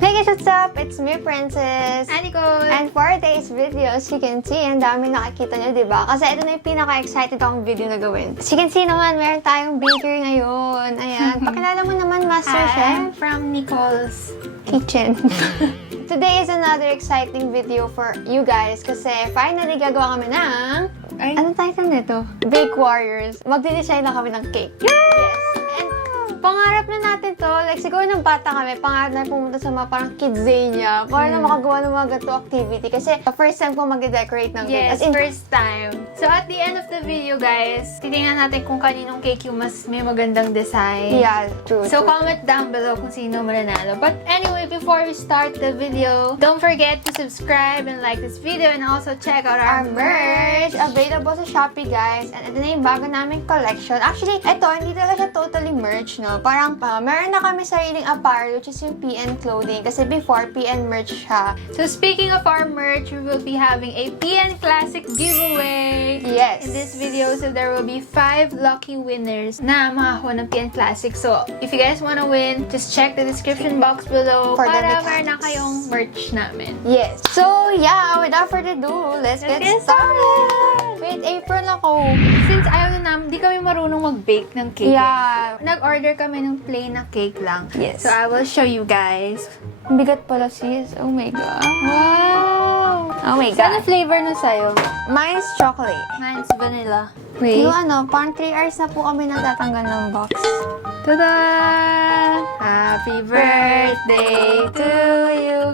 Hey guys, what's up? It's me, Princess. And Nicole. And for today's video, as you can see, ang dami nakikita nyo, diba? Kasi ito na yung pinaka-excited akong video na gawin. As you can see naman, meron tayong bakery ngayon. Ayan. Pakilala mo naman, Master Chef. I'm from Nicole's Kitchen. Today is another exciting video for you guys kasi finally gagawa kami ng... Anong title nito? Bake Warriors. Magde-design na kami ng cake. Yes! And pangarap na natin to. Like, siguro nung bata kami, pangarap na pumunta sa mga parang kidzania para na makagawa ng mga ganito activity. Kasi first time ko mag-decorate ng cake. Yes, first time. So, at the end of the video, guys, titingnan natin kung kaninong cake yung mas may magandang design. Yeah, true. So, comment down below kung sino mananalo. But anyway, before we start the video, don't forget to subscribe and like this video and also check out our merch. Available sa Shopee, guys. And ito na yung bago naming collection. Actually, ito, hindi talaga siya totally merch, no? Parang, meron na kami sariling apparel, which is yung PN clothing. Kasi before, PN merch siya. So, speaking of our merch, we will be having a PN Classic giveaway. Yes. In this video, so there will be 5 lucky winners na makakuha ng PN Classic. So, if you guys wanna win, just check the description box below For the para mechanics. meron na kayong merch namin. Yes. So, yeah, without further ado, let's get started! Wait, apron ako. Since ayaw na namin, di kami marunong mag-bake ng cake. Yeah. Nag-order kami ng plain na cake lang. Yes. So, I will show you guys. Ang bigat pala, sis. Oh my God. Wow! Oh my So, ano God. flavor na sa'yo? Mine's chocolate. Mine's vanilla. Wait. Yung ano, parang 3 hours na po kami natatanggal ng box. Tada! Happy birthday to you!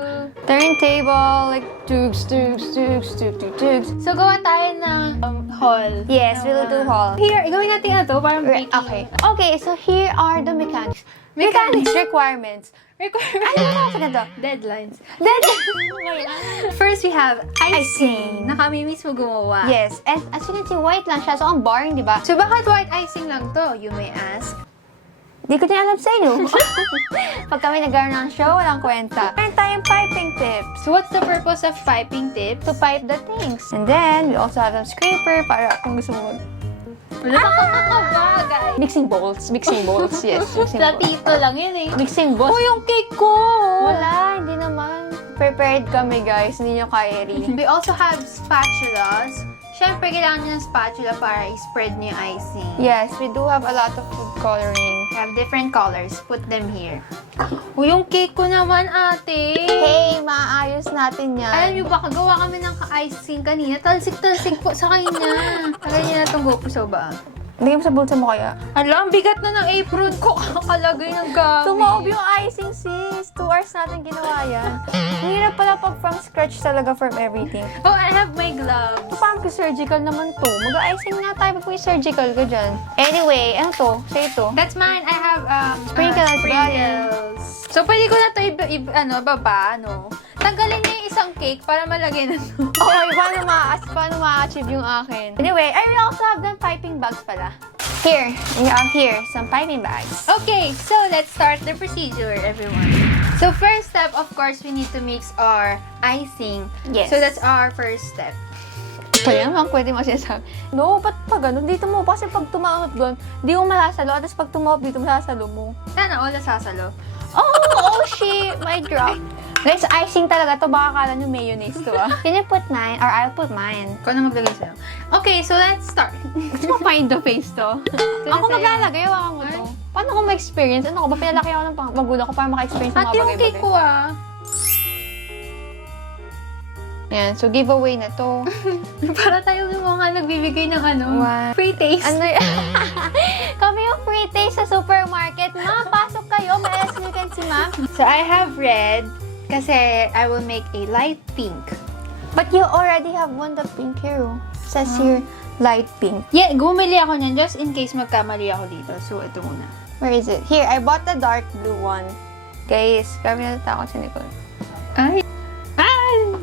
Turntable, like, tugs. So, gawa tayo ng haul. Yes, we'll do haul. Here, gawin natin na to, parang baking. Okay, so here are the mechanics. Requirements. Ano yung sa ganito? Deadlines. Deadline. First, we have icing. Na kami mismo gumawa. Yes, and as you can see, white lang siya. So, ang boring, di ba? So, bakit white icing lang to? You may ask. Di ko din alam sa inyo. Pag kami nagkaroon ng show, walang kwenta. Meron tayong piping tips. So, what's the purpose of piping tips? To pipe the things. And then, we also have some scraper para kung gusto mo. Wala ka kakabagay. Mixing bowls, yes. Mixing bowls. Platito lang yun eh. Mixing bowls. Oh, yung cake ko! Wala, hindi naman. Prepared kami, guys. Hindi nyo kaya rin. We also have spatulas. Siyempre, kailangan nyo ng spatula para i-spread nyo yung icing. Yes, we do have a lot of food coloring. We have different colors. Put them here. Oh, yung cake ko naman, ate! Hey, maayos natin yan. Alam nyo ba, kagawa kami ng icing kanina. Talsik-talsik po sa kanya. Tagay niya na itong gopuso ba? Lagay mo sa bulsa mo kaya. Alam, bigat na ng apron ko. Kakalagay ng gamit. Tumaob yung icing, sis. 2 hours natin ginawa yan. Ang hirap pala pag from scratch talaga from everything. Oh, I have my gloves. So, parang surgical naman to. Mag-icing nga tayo pag may surgical ka dyan. Anyway, ano to? Say ito. That's mine. I have Sprinkles. sprinkles. So, pwede ko na ito baba, Tanggalin niya yung isang cake para malagay na ito. Okay, paano ma-achieve yung akin? Anyway, I will also have done piping bags pala. Here, we have here some piping bags. Okay, so let's start the procedure, everyone. So, first step, of course, we need to mix our icing. Yes. So, that's our first step. Kaya naman, pwede mo sinasabi. No, ba't pa ganun? Dito mo, kasi pag tumahot doon, di mo malasalo. At pag tumahot dito, malasalo mo. Sana all nasasalo. Oh, shit! My drop. Guys, icing talaga to. Baka kala nyo mayonnaise to, ah. Can you put mine? Or I'll put mine. Ikaw na maglagay sa'yo. Okay, so let's start. Gusto mo find the face to? Ako maglalagay, hawakan mo to. Paano ko ma-experience? Ano ko ba? Pinalaki ako ng magulang ko para maka-experience ng mga Ate, yung cake ko Ayan, so giveaway na to. Para tayo yung mga nagbibigay ng Wow. free taste. Ano Kami yung free taste sa supermarket. Ma, pasok kayo. May you can see, ma'am. So, I have red kasi I will make a light pink. But you already have one the pink here. Says here, light pink. Yeah, bumili ako niyan just in case magkamali ako dito. So, ito muna. Where is it? Here, I bought the dark blue one. Guys, kami natakot si Nicole. Ay!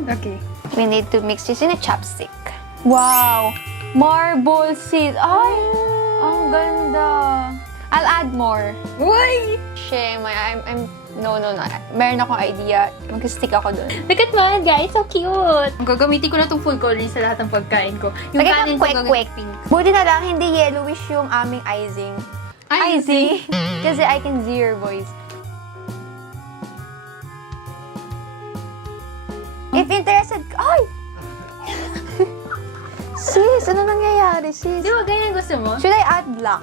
Okay. We need to mix this in a chopstick. Wow! Marble seed. Ay! Ang ganda. I'll add more. Uy! Shame, no. Meron akong idea. Mag-stick ako dun. Look at mine, guys. So cute! Gagamitin ko na itong full coloring sa lahat ng pagkain ko. Yung Lagay kanin kang ko quick. pink. Buti na lang, hindi yellowish yung aming icing. Icing? Kasi I can see your voice. interested ka. Ay! Sis, ano nangyayari, sis? Di ba ganyan gusto mo? Should I add black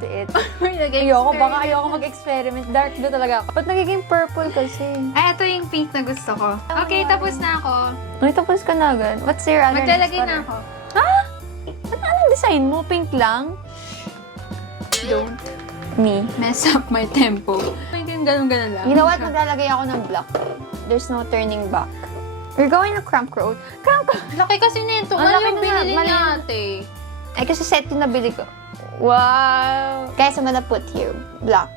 to it? Ayoko, baka ayoko mag-experiment. Dark blue talaga ako. Ba't nagiging purple kasi? Ay, ito yung pink na gusto ko. Okay, tapos na ako. Ay, tapos ka na agad. What's your other Maglalagay next na ako. Ha? Anong design mo? Pink lang? Don't Me. mess up my tempo. Hindi yung ganun-ganun lang. You know what? Maglalagay ako ng black. There's no turning back. We're going to cramp road. Cramp road! Laki kasi nito. Ang Ano laki yung na binili nga, niya ate? Ay, kasi set yung nabili ko. Wow! Guys, I'm gonna put here. Black.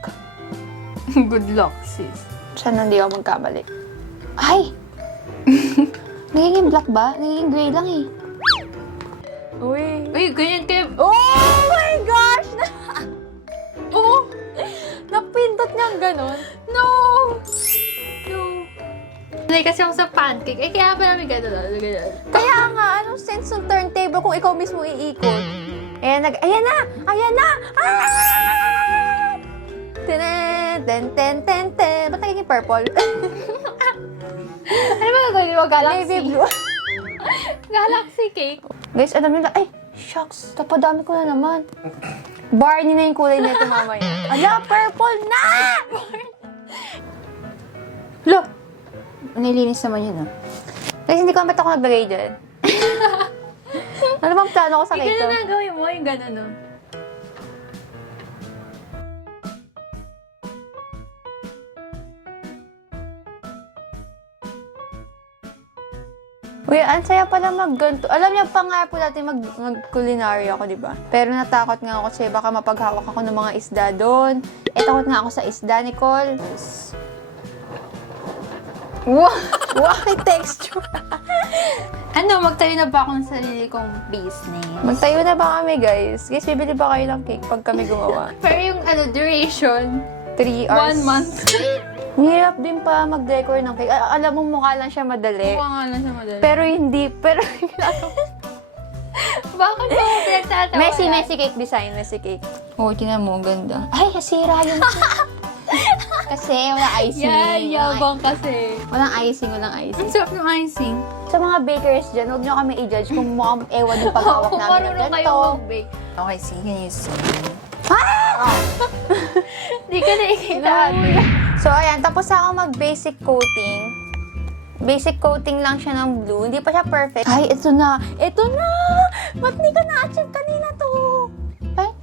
Good luck, sis. Sana hindi ako magkamali. Ay! Nagiging black ba? Nagiging gray lang eh. Uy. Uy, ganyan kayo. Oh my gosh! Oh! Napindot niyang ganon. No! No. Like, kasi ako sa pancake. Eh, kaya pa namin gano'n. Kaya nga, anong sense ng turntable kung ikaw mismo iikot? Ayan na! Ayan na! Ah! Ten, ten, ten, ten. Ba't nagiging purple? Ano ba gagawin mo? Galaxy? Navy blue. Galaxy cake? Guys, alam niyo na, ay, shucks, tapadami ko na naman. Barney na yung kulay nito mamaya. Ala, purple na! Look! Nilinis naman yun, Guys, hindi ko ba't ako naglagay dyan. Ano bang plano ko sa cake Ikaw to? na gawin mo yung gano'n, no? Uy, ang saya pala mag-ganto. Alam niyo, pangarap ko dati mag-culinary ako, di ba? Pero natakot nga ako kasi baka mapaghawak ako ng mga isda doon. Takot nga ako sa isda, Nicole. Wow! Wow, may texture! Ano, magtayo na ba ako ng sarili kong business? Magtayo na ba kami, guys? Guys, bibili ba kayo ng cake pag kami gumawa? Pero yung duration, 3 hours. 1 month. Hirap din pa mag-decor ng cake. Alam mo, mukha lang siya madali. Mukha nga lang siya madali. Pero hindi. Pero, bakit mo pinagtatawa? messy cake design. Messy cake. Oh, tinan mo, ganda. Ay, nasira yung kasi wala icing. Yabang kasi. Walang icing. Ang sarap ng icing. Sa mga bakers dyan, huwag nyo kami i-judge kung mukhang ewan yung paghawak Kung namin ng marunong kayo ganito. mag-bake. Okay, see, can you see? Hindi ka nakikita. So, ayan. Tapos ako mag-basic coating. Basic coating lang siya ng blue. Hindi pa siya perfect. Ay, ito na! Ito na! Ba't hindi ka na-achieve kanina to?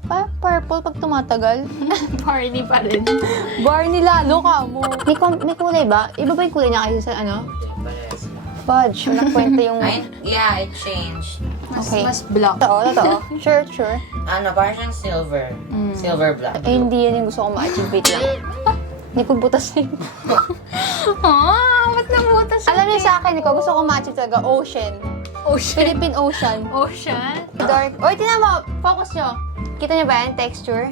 Ay, purple pag tumatagal. Barney pa rin. Barney lalo ka mo. May kulay ba? Iba ba yung kulay niya kasi sa ano? Fudge. Walang kwenta yung... Yeah, it changed. Okay. Mas black. Totoo. Sure. Ano, parang siyang silver. Silver black. Eh, hindi yan yung gusto ko ma-achieve. Wait lang. Hindi ko butas yun. Ba't namutas siya? Alam niyo sa akin, ikaw gusto ko ma-achieve talaga. Ocean. Philippine Ocean. Ocean? Dark. Oy, tingnan mo. Focus nyo. Kita niyo ba yan? Texture.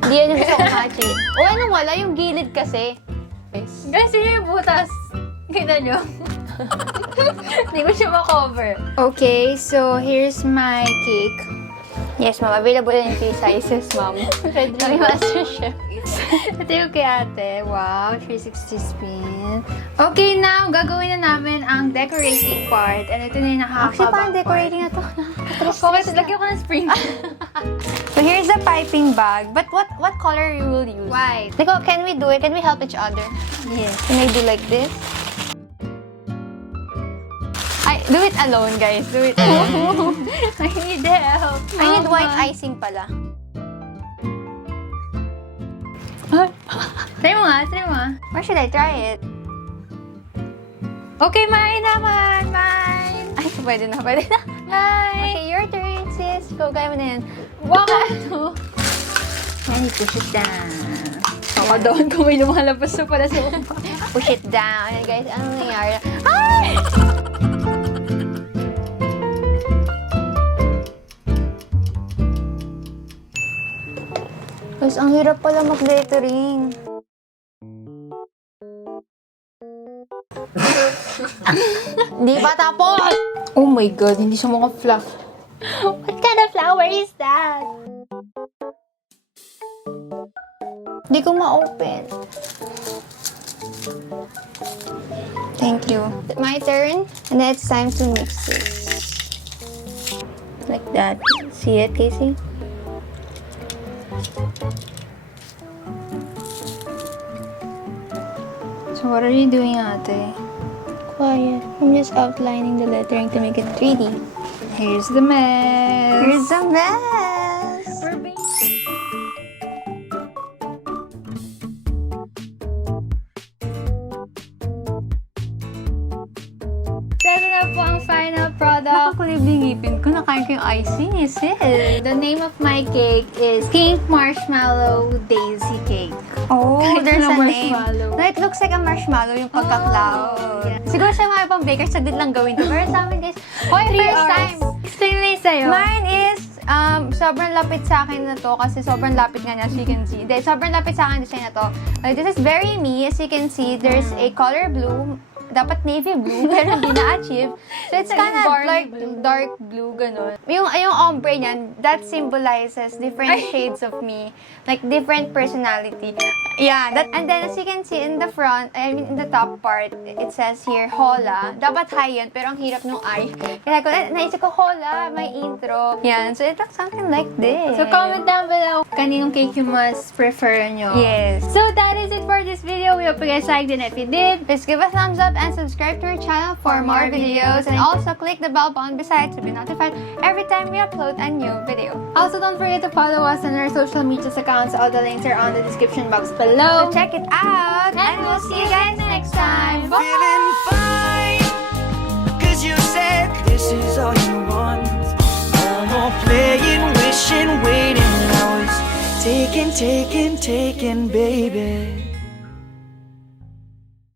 Hindi yan yung gusto ko ma-achieve. O, anong wala? Yung gilid kasi. Guys, yun yung butas. Kita nyo? Hindi ko siya ma-cover. Okay, so here's my cake. Yes, ma'am. Available in 3 sizes, ma'am. Kami Master Chef. Ito yung kay ate. Wow, 360 spin. Okay, now, gagawin na namin ang decorating part. And ito na yung Actually, nakakabang parang decorating na to. Focus, lagyan ko ng spring. So, here's the piping bag. But what color you will use? White. Nicole, can we do it? Can we help each other? Yes. Can I do like this? Ay, do it alone, guys. Do it alone. I need help. I need white icing pala. Try mo nga. Or should I try it? Okay, mine naman. Mine. Ay, pwede na. Mine. Okay, your turn, sis. Go, kaya mo na yan. Wow. I need to push it down. Ako doon kung may lumalabas na pala sa upa. Push it down. Ayan, guys, anong nangyari? Ay! Guys, ang hirap pala mag-lettering. Di pa tapos! Oh my God, hindi siya mga fluff. What kind of flower is that? Di ko ma-open. Thank you. My turn. And then it's time to mix this. Like that. See it, Casey? So what are you doing, ate? Quiet. I'm just outlining the lettering to make it 3D. Here's the mess. Here's a mess! We're being... Ito na po ang final product. Nakakulib yung ngipin ko. Nakain ko yung icing. Is it? The name of my cake is Pink Marshmallow Daisy Cake. Oh, Kahit there's a na name. marshmallow. No, it looks like a marshmallow yung pagka-cloud. Oh, yeah. Siguro sa mga ibang bakers, saglit lang gawin to. Pero sa amin, guys, hoy, 3 first hours. time. Explain mo yung sa'yo. Mine is, sobrang lapit sa akin na to kasi sobrang lapit nga niya, as you can see. Dahil sobrang lapit sa akin design na to. This is very me. As you can see, there's a color blue. Dapat navy blue, pero hindi na-achieve. So, it's kind of dark blue, ganun. Yung ombre niyan, that symbolizes different shades of me. Like, different personality. Yeah, and then as you can see in the front, I mean, in the top part, it says here, Hola. Dapat high yun, pero ang hirap nung I. Kaya ko, naisip ko, Hola, may intro. Yan, so it looks something like this. So, comment down below kaninong cake you mas prefer nyo. Yes. So, that is it for this video. We hope you guys liked it. And if you did, Please give a thumbs up and subscribe to our channel for more videos. And also click the bell button beside to be notified every time we upload a new video. also don't forget to follow us on our social media accounts. All the links are on the description box below. So check it out. And we'll see you guys next time. Bye! Feeling fine, 'cause you said this is all you want. No more playing, wishing, waiting. I was taken, baby.